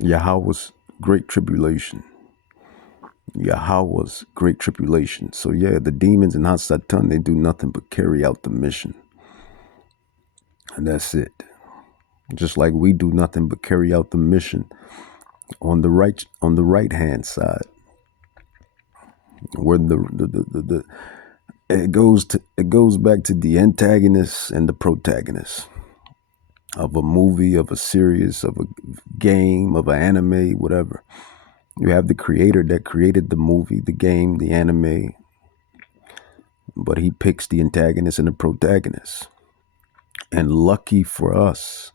Yahawah's great tribulation. Yahawah's great tribulation. So yeah, the demons in Hasatan, they do nothing but carry out the mission. And that's it. Just like we do nothing but carry out the mission on the right hand side, where the it goes back to the antagonist and the protagonist of a movie, of a series, of a game, of an anime, whatever. You have the creator that created the movie, the game, the anime, but he picks the antagonist and the protagonist. And lucky for us,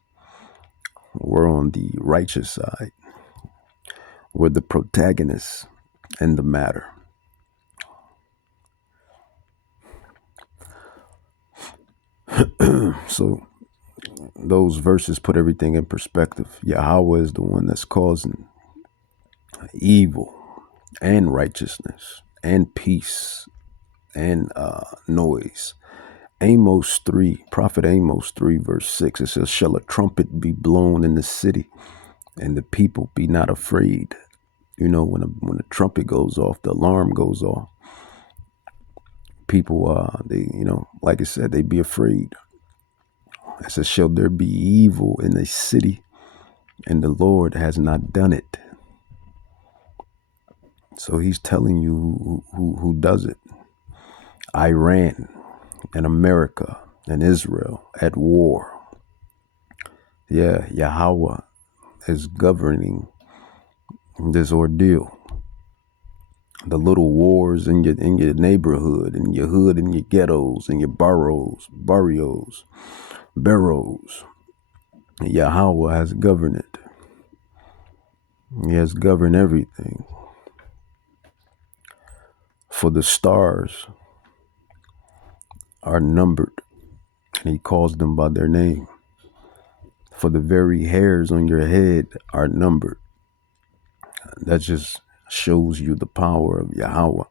we're on the righteous side. We're the protagonist in the matter. So those verses put everything in perspective. Yahawah is the one that's causing evil and righteousness and peace and noise. Amos 3, Prophet Amos 3, verse 6, it says, shall a trumpet be blown in the city and the people be not afraid? You know, when a trumpet goes off, the alarm goes off, people, they, like I said, they be afraid. It says, shall there be evil in the city and the Lord has not done it? So he's telling you who does it. Iran and America and Israel at war. Yeah, Yahawah is governing this ordeal. The little wars in your neighborhood, in your hood, in your ghettos, in your barrios. Yahawah has governed it. He has governed everything. For the stars are numbered, and he calls them by their name. For the very hairs on your head are numbered. That just shows you the power of Yahawah,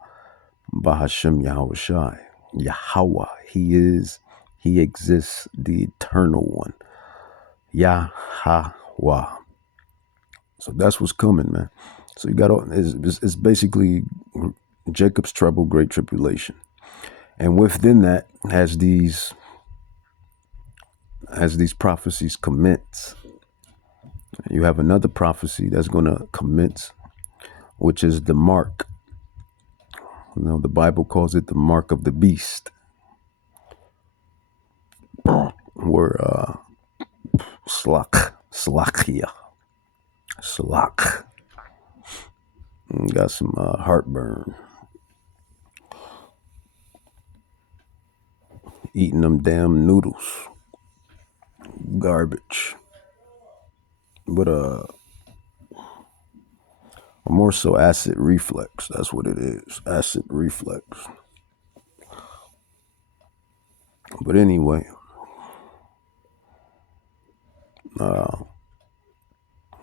Bahashem Yahawashi. Yahawah, he exists, the eternal one. Yahawah. So that's what's coming, man. So you got it's basically Jacob's trouble, great tribulation. And within that, as these prophecies commence, you have another prophecy that's going to commence, which is the mark. The Bible calls it the mark of the beast. Where Slak. Got some heartburn. Eating them damn noodles. Garbage. But more so acid reflux. That's what it is. Acid reflux. But anyway,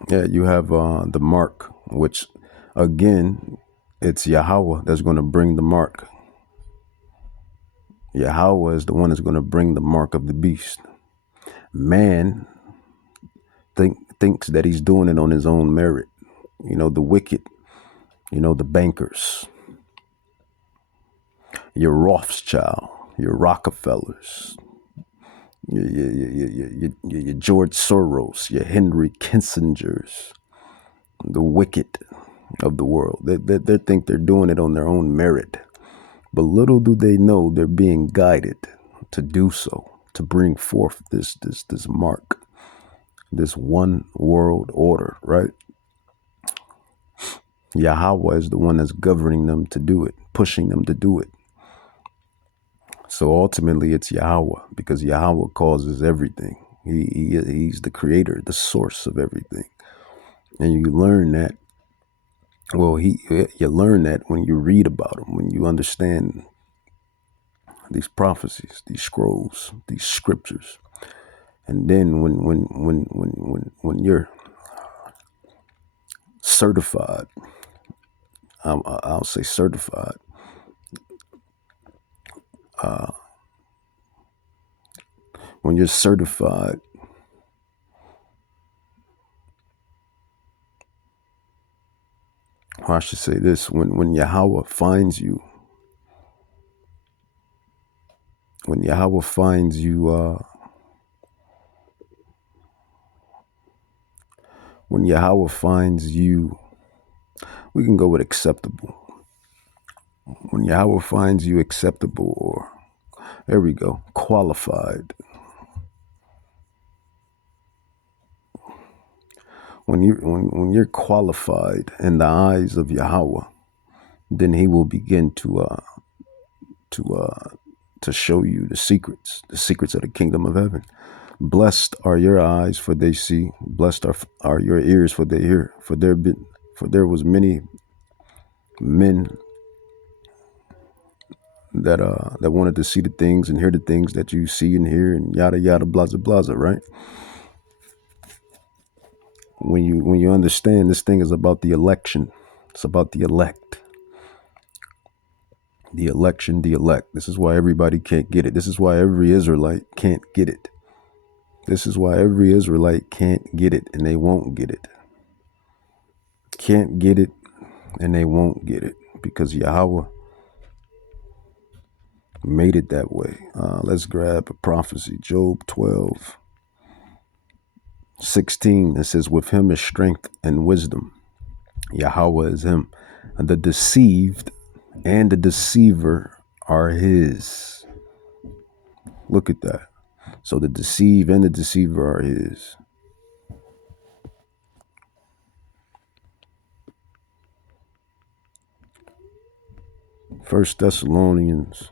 yeah, you have the mark, which again, it's Yahawah that's going to bring the mark. Yahawah is the one that's going to bring the mark of the beast. Man thinks that he's doing it on his own merit. The wicked, the bankers, your Rothschild, your Rockefellers, your George Soros, your Henry Kissingers, the wicked of the world. They think they're doing it on their own merit. But little do they know they're being guided to do so, to bring forth this mark, this one world order, right? Yahawah is the one that's governing them to do it, pushing them to do it. So ultimately it's Yahawah, because Yahawah causes everything. He's the creator, the source of everything. And you learn that, you learn that when you read about him, when you understand these prophecies, these scrolls, these scriptures. And then when you're certified, I'll say certified, when you're certified or I should say this, when Yahweh finds you, when Yahweh finds you, when Yahweh finds you, we can go with acceptable. When Yahweh finds you acceptable, or there we go, qualified. When you're qualified in the eyes of Yahweh, then He will begin to show you the secrets of the kingdom of heaven. Blessed are your eyes, for they see. Blessed are your ears, for they hear. For there was many men that wanted to see the things and hear the things that you see and hear, and yada yada blaza blaza. Right? When you understand, this thing is about the election. It's about the elect. The election, the elect. This is why everybody can't get it. This is why every Israelite can't get it. This is why every Israelite can't get it, and they won't get it. Can't get it, and they won't get it, because Yahweh made it that way. Let's grab a prophecy. Job 12:16. It says, with him is strength and wisdom. Yahweh is him. And the deceived and the deceiver are his. Look at that. So the deceived and the deceiver are his. First Thessalonians.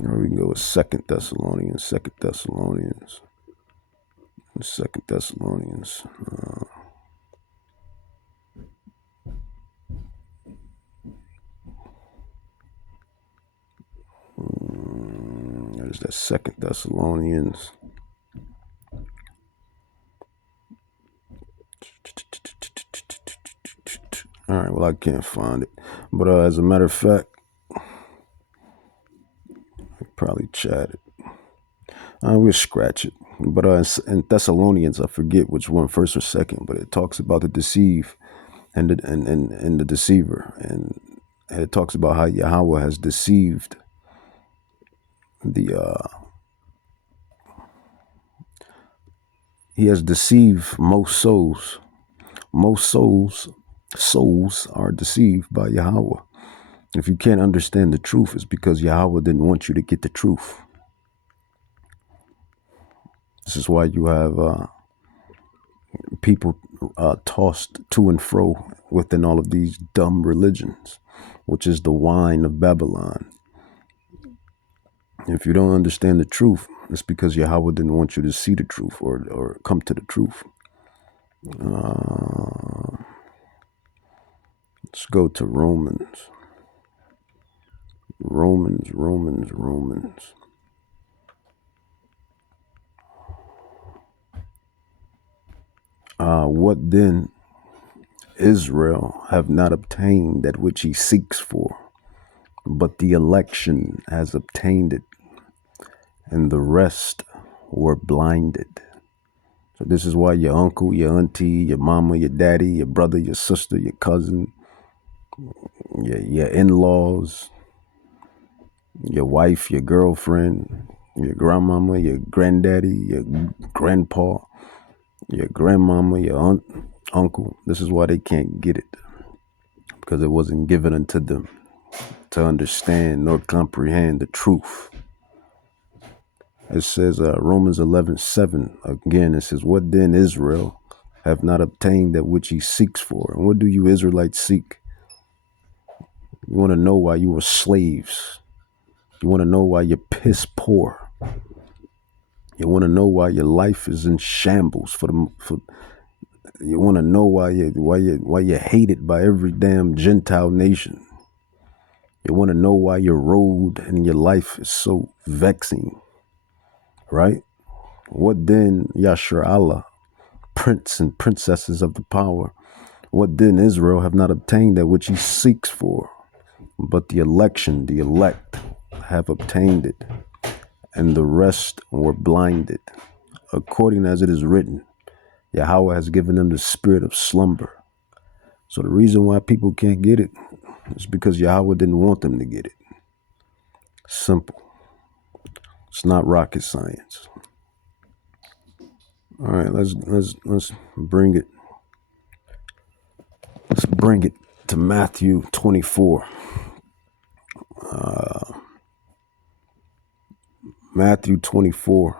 Or we can go with Second Thessalonians. There's that Second Thessalonians. All right, well, I can't find it. But as a matter of fact, I probably chat it. We'll scratch it. But in Thessalonians, I forget which one, first or second, but it talks about the deceive and the deceiver. And it talks about how Yahweh has deceived he has deceived most souls. Most souls are deceived by Yahweh. If you can't understand the truth, it's because Yahweh didn't want you to get the truth. This is why you have people tossed to and fro within all of these dumb religions, which is the wine of Babylon. If you don't understand the truth, it's because Yahweh didn't want you to see the truth or come to the truth. Let's go to Romans. What then? Israel have not obtained that which he seeks for, but the election has obtained it, and the rest were blinded. So this is why your uncle, your auntie, your mama, your daddy, your brother, your sister, your cousin, your in-laws, your wife, your girlfriend, your grandmama, your granddaddy, your grandpa, your grandmama, your aunt, uncle. This is why they can't get it, because it wasn't given unto them to understand nor comprehend the truth. It says Romans 11:7 again. It says, what then Israel have not obtained that which he seeks for? And what do you Israelites seek? You want to know why you were slaves. You want to know why you're piss poor. You want to know why your life is in shambles. You want to know why you're hated by every damn Gentile nation. You want to know why your road and your life is so vexing, right? What then, Yashar Allah, prince and princesses of the power? What then Israel have not obtained that which he seeks for? But the election, the elect, have obtained it, and the rest were blinded. According as it is written, Yahweh has given them the spirit of slumber. So the reason why people can't get it is because Yahweh didn't want them to get it. Simple. It's not rocket science. All right, let's bring it. Let's bring it to Matthew 24. Matthew 24,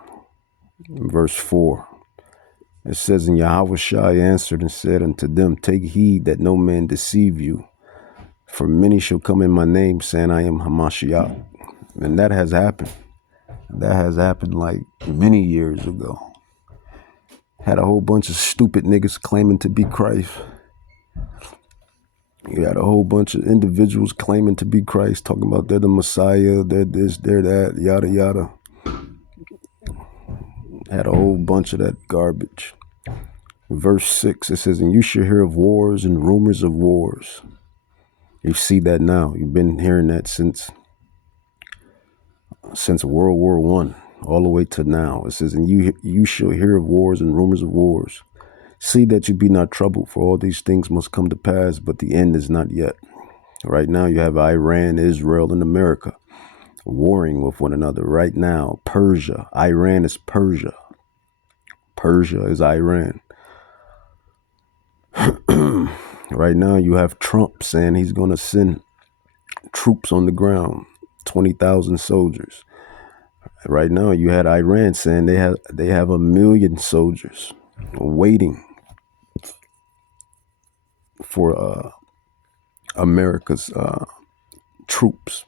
verse 4. It says, and Yahawahs answered and said unto them, take heed that no man deceive you, for many shall come in my name, saying, I am Hamashiach. And that has happened. That has happened like many years ago. Had a whole bunch of stupid niggas claiming to be Christ. You had a whole bunch of individuals claiming to be Christ, talking about they're the Messiah, they're this, they're that, yada, yada. Had a whole bunch of that garbage. Verse 6, it says, and you shall hear of wars and rumors of wars. You see that now. You've been hearing that since World War I, all the way to now. It says, and you shall hear of wars and rumors of wars. See that you be not troubled, for all these things must come to pass, but the end is not yet. Right now you have Iran, Israel, and America warring with one another. Right now, Persia. Iran is Persia. Persia is Iran. Right now you have Trump saying he's going to send troops on the ground, 20,000 soldiers. Right now you had Iran saying they have 1 million soldiers waiting for America's troops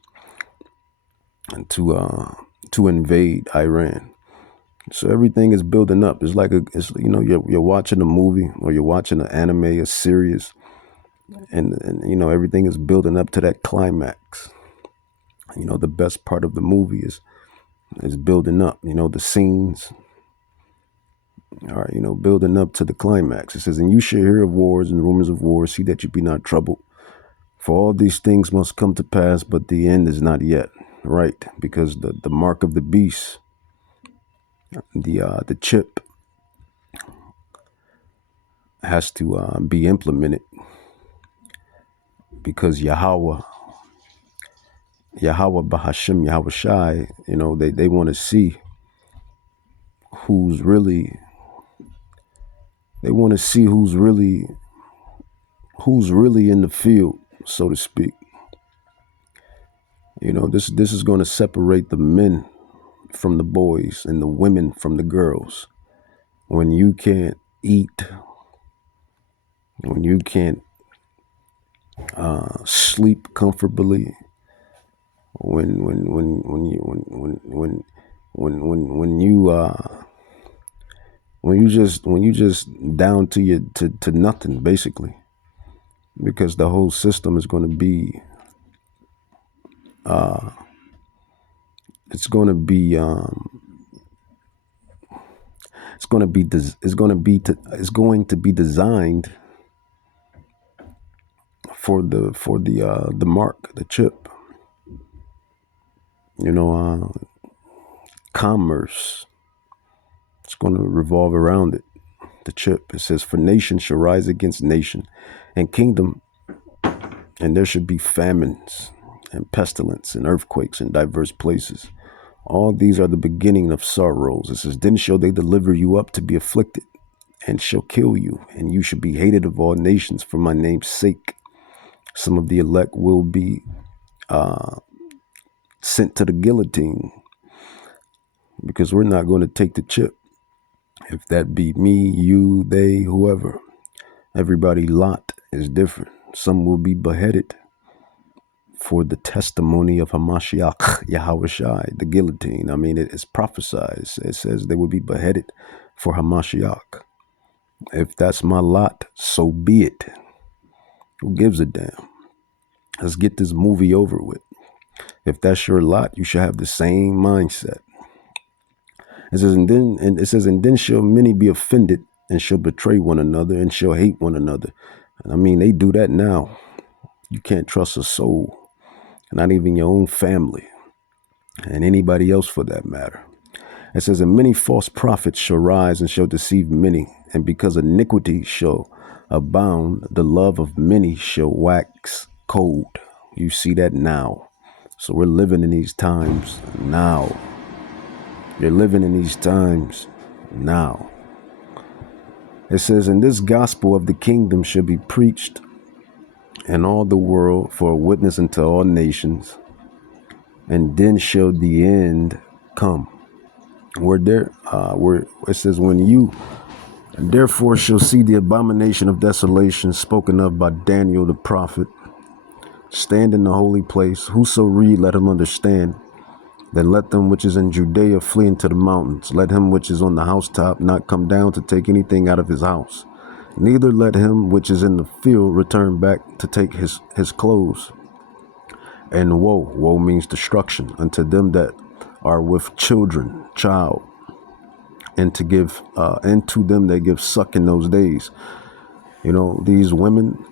and to invade Iran. So everything is building up. It's like you're watching a movie or you're watching an anime, a series, and everything is building up to that climax. The best part of the movie is building up. The scenes are building up to the climax. It says, and you shall hear of wars and rumors of wars. See that you be not troubled, for all these things must come to pass, but the end is not yet. Right, because the mark of the beast, the chip, has to be implemented, because Yahawah Bahashim, Yahawahs, they want to see who's really in the field, so to speak. This is going to separate the men from the boys and the women from the girls. When you can't eat, when you can't sleep comfortably, when you just down to nothing, basically, because the whole system is going to be it's going to be designed for the mark, the chip. Commerce, it's going to revolve around it, the chip. It says, for nation shall rise against nation, and kingdom, and there should be famines and pestilence and earthquakes in diverse places. All these are the beginning of sorrows. It says, then shall they deliver you up to be afflicted, and shall kill you, and you shall be hated of all nations for my name's sake. Some of the elect will be sent to the guillotine, because we're not going to take the chip. If that be me, you, they, whoever, everybody lot is different. Some will be beheaded for the testimony of Hamashiach, Yahawahs, the guillotine. It is prophesied. It says they will be beheaded for Hamashiach. If that's my lot, so be it. Who gives a damn? Let's get this movie over with. If that's your lot, you should have the same mindset. It says, and then shall many be offended, and shall betray one another, and shall hate one another. They do that now. You can't trust a soul, not even your own family, and anybody else for that matter. It says, and many false prophets shall rise and shall deceive many. And because iniquity shall abound, the love of many shall wax cold. You see that now. So we're living in these times now. You're living in these times now. It says, and this gospel of the kingdom shall be preached in all the world for a witness unto all nations, and then shall the end come. Where it says, when you therefore shall see the abomination of desolation spoken of by Daniel the prophet, stand in the holy place. Whoso read, let him understand. Then let them which is in Judea flee into the mountains. Let him which is on the housetop not come down to take anything out of his house. Neither let him which is in the field return back to take his clothes. And woe means destruction unto them that are with child, and to give and to them that give suck in those days. You know, these women,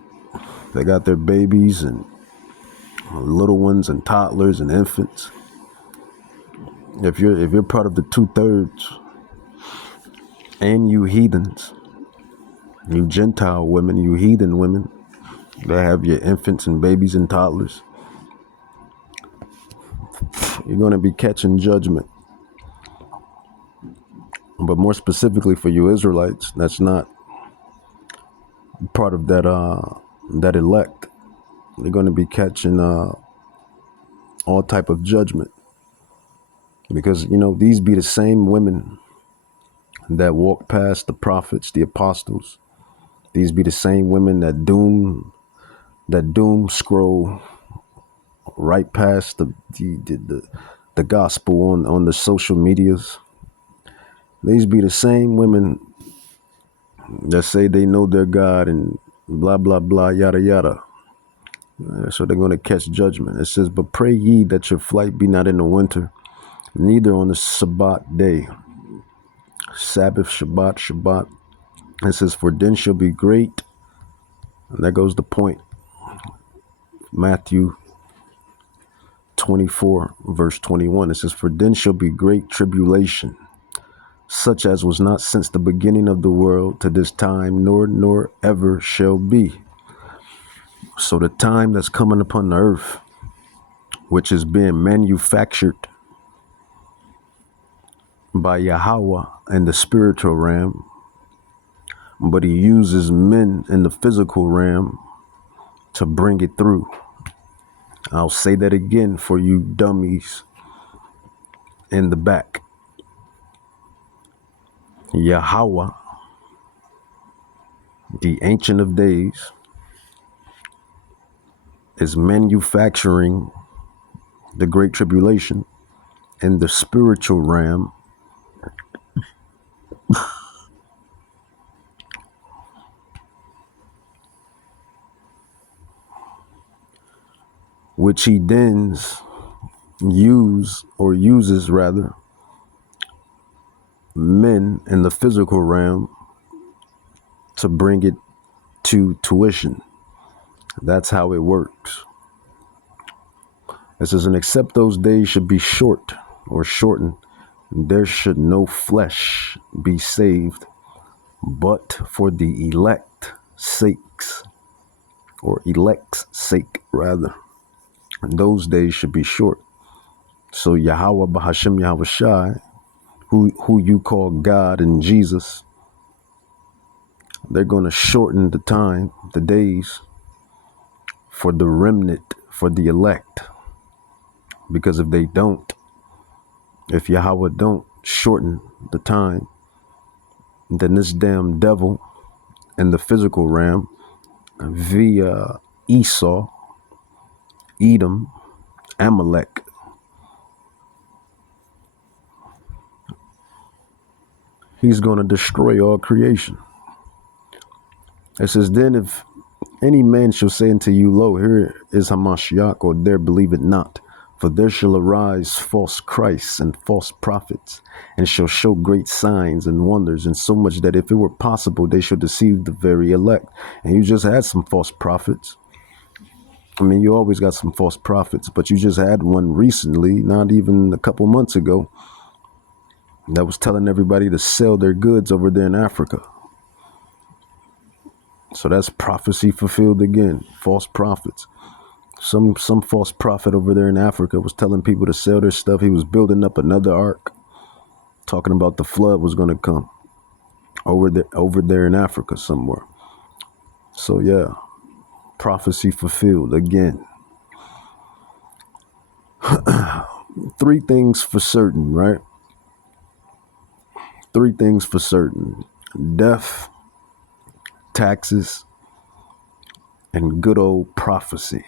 they got their babies and little ones and toddlers and infants. If you're part of the 2/3, and you heathens, you Gentile women, you heathen women that have your infants and babies and toddlers, you're going to be catching judgment. But more specifically for you Israelites, that's not part of that elect. You're going to be catching all type of judgment, because you know these be the same women that walk past the prophets, the apostles. These be the same women that doom scroll right past the gospel on the social medias. These be the same women that say they know their God and blah blah blah yada yada. So they're going to catch judgment. It says, but pray ye that your flight be not in the winter, neither on the Sabbath day. Sabbath, Shabbat. It says, for then shall be great, and there goes the point. Matthew 24, verse 21. It says, for then shall be great tribulation, such as was not since the beginning of the world to this time, nor ever shall be. So the time that's coming upon the earth, which is being manufactured by Yahawah in the spiritual realm, but he uses men in the physical realm to bring it through. I'll say that again for you dummies in the back. Yahawah, the Ancient of Days, is manufacturing the Great Tribulation in the spiritual realm, which he then uses men in the physical realm to bring it to tuition. That's how it works. It says, and except those days should be short or shortened, there should no flesh be saved, but for the elect's sake rather. Those days should be short. So Yahawah Bahashem Yahawashi, who you call God and Jesus, they're going to shorten the time, the days, for the remnant, for the elect. Because if they don't, if Yahawah don't shorten the time, then this damn devil in the physical realm, via Esau, Edom, Amalek, he's going to destroy all creation. It says, then if any man shall say unto you, lo, here is Hamashiach, or there believe it not. For there shall arise false Christs and false prophets, and shall show great signs and wonders, and so much that if it were possible, they shall deceive the very elect. And you just had some false prophets. I mean, you always got some false prophets, but you just had one recently, not even a couple months ago, that was telling everybody to sell their goods over there in Africa. So that's prophecy fulfilled again. False prophets. Some false prophet over there in Africa was telling people to sell their stuff. He was building up another ark, talking about the flood was going to come over there in Africa somewhere. So yeah, prophecy fulfilled again. Three things for certain, right? Three things for certain: death, taxes, and good old prophecy.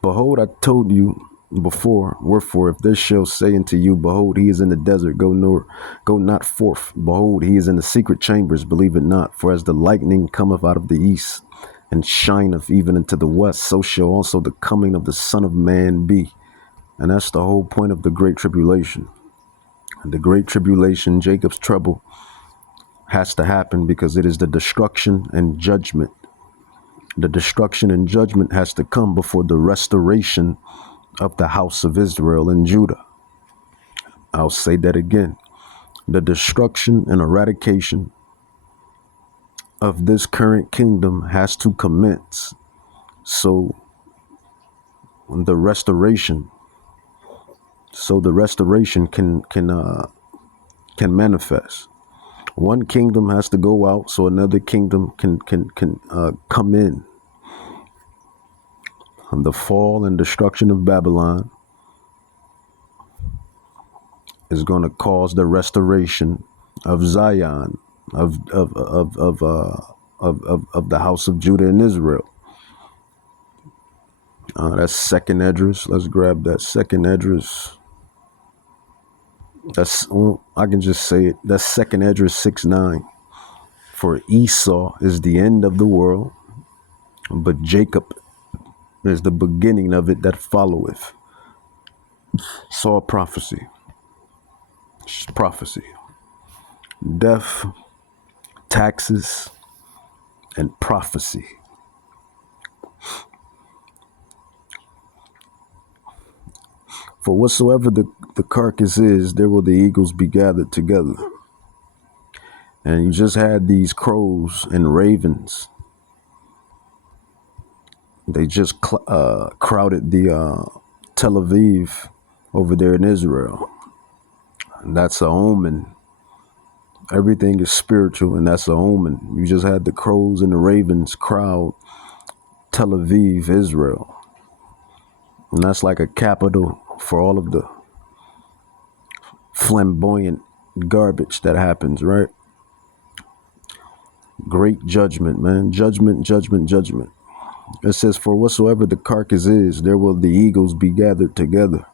Behold, I told you before, wherefore, if this shall say unto you, behold, he is in the desert, go not forth. Behold, he is in the secret chambers, believe it not. For as the lightning cometh out of the east, and shineth even into the west, so shall also the coming of the Son of Man be. And that's the whole point of the Great Tribulation. The Great Tribulation, Jacob's trouble, has to happen because it is the destruction and judgment. The destruction and judgment has to come before the restoration of the house of Israel and Judah. I'll say that again. The destruction and eradication of this current kingdom has to commence. So the restoration can manifest. One kingdom has to go out so another kingdom can come in. And the fall and destruction of Babylon is going to cause the restoration of Zion, of the house of Judah and Israel. That's second Esdras. Let's grab that second Esdras. I can just say it. That's second Esdras 6:9. For Esau is the end of the world, but Jacob is the beginning of it that followeth. It's all prophecy. It's prophecy. Death, taxes, and prophecy. For whatsoever the carcass is, there will the eagles be gathered together. And you just had these crows and ravens. They just crowded the Tel Aviv over there in Israel. And that's an omen. Everything is spiritual, and that's an omen. You just had the crows and the ravens crowd Tel Aviv, Israel. And that's like a capital for all of the flamboyant garbage that happens, right? Great judgment, man. Judgment, judgment, judgment. It says, for whatsoever the carcass is, there will the eagles be gathered together.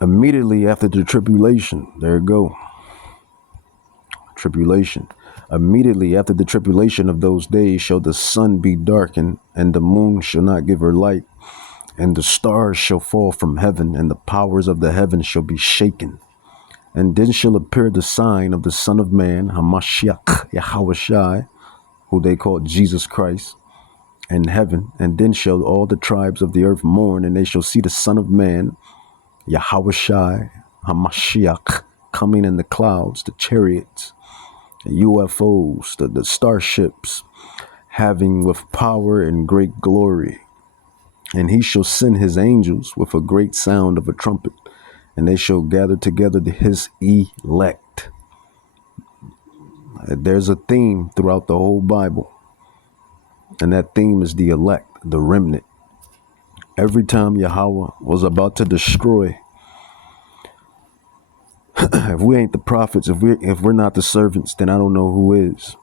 Immediately after the tribulation, there you go. Tribulation. Immediately after the tribulation of those days shall the sun be darkened, and the moon shall not give her light, and the stars shall fall from heaven, and the powers of the heavens shall be shaken. And then shall appear the sign of the Son of Man, Hamashiach, Yahawahs, who they call Jesus Christ, in heaven. And then shall all the tribes of the earth mourn, and they shall see the Son of Man, Yahawahs, Hamashiach, coming in the clouds, the chariots, the UFOs, the starships, having with power and great glory. And he shall send his angels with a great sound of a trumpet, and they shall gather together his elect. There's a theme throughout the whole Bible, and that theme is the elect, the remnant. Every time Yahweh was about to destroy, if we ain't the prophets, if we're not the servants, then I don't know who is.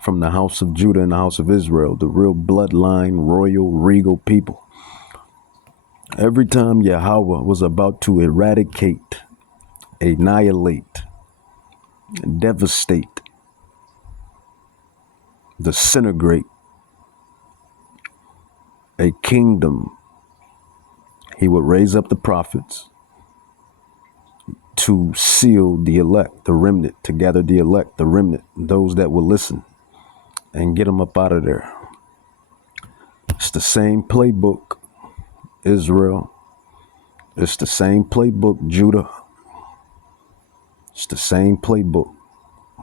From the house of Judah and the house of Israel, the real bloodline, royal, regal people. Every time Yahweh was about to eradicate, annihilate, devastate, disintegrate a kingdom, he would raise up the prophets to seal the elect, the remnant, to gather the elect, the remnant, those that will listen, and get them up out of there. It's the same playbook, Israel. It's the same playbook, Judah. It's the same playbook.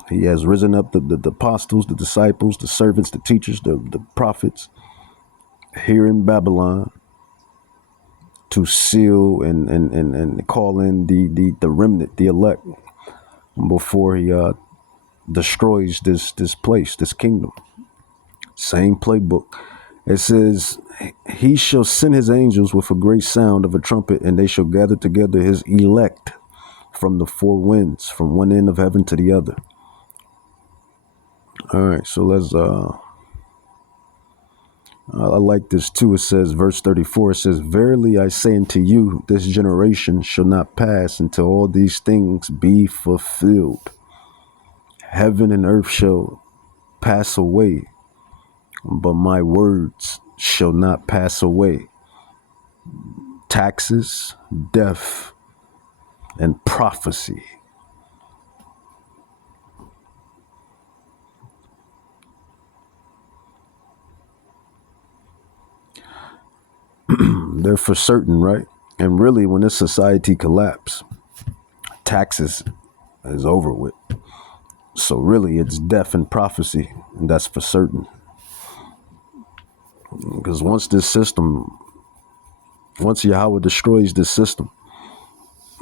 He has risen up the apostles, the disciples, the servants, the teachers, the prophets here in Babylon to seal and call in the remnant, the elect, before he destroys this place, this kingdom. Same playbook. It says, he shall send his angels with a great sound of a trumpet, and they shall gather together his elect from the four winds, from one end of heaven to the other. All right, so let's I like this too. It says, verse 34, it says, verily I say unto you, this generation shall not pass until all these things be fulfilled. Heaven and earth shall pass away, but my words shall not pass away. Taxes, death, and prophecy. They're for certain, right? And really, when this society collapse, taxes is over with. So really, it's death and prophecy, and that's for certain. Because once Yahweh destroys this system,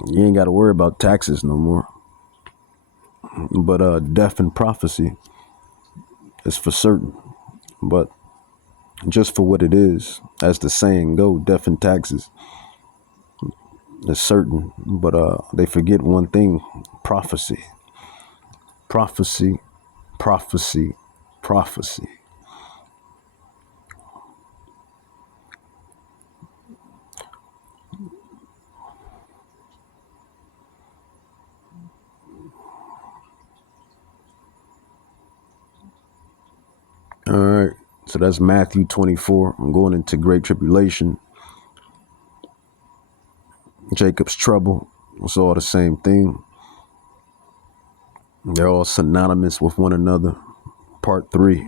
you ain't got to worry about taxes no more. But death and prophecy is for certain. But just for what it is, as the saying go, death and taxes is certain. But they forget one thing: prophecy, prophecy, prophecy, prophecy. All right. So that's Matthew 24. I'm going into Great Tribulation. Jacob's trouble. It's all the same thing. They're all synonymous with one another. Part 3.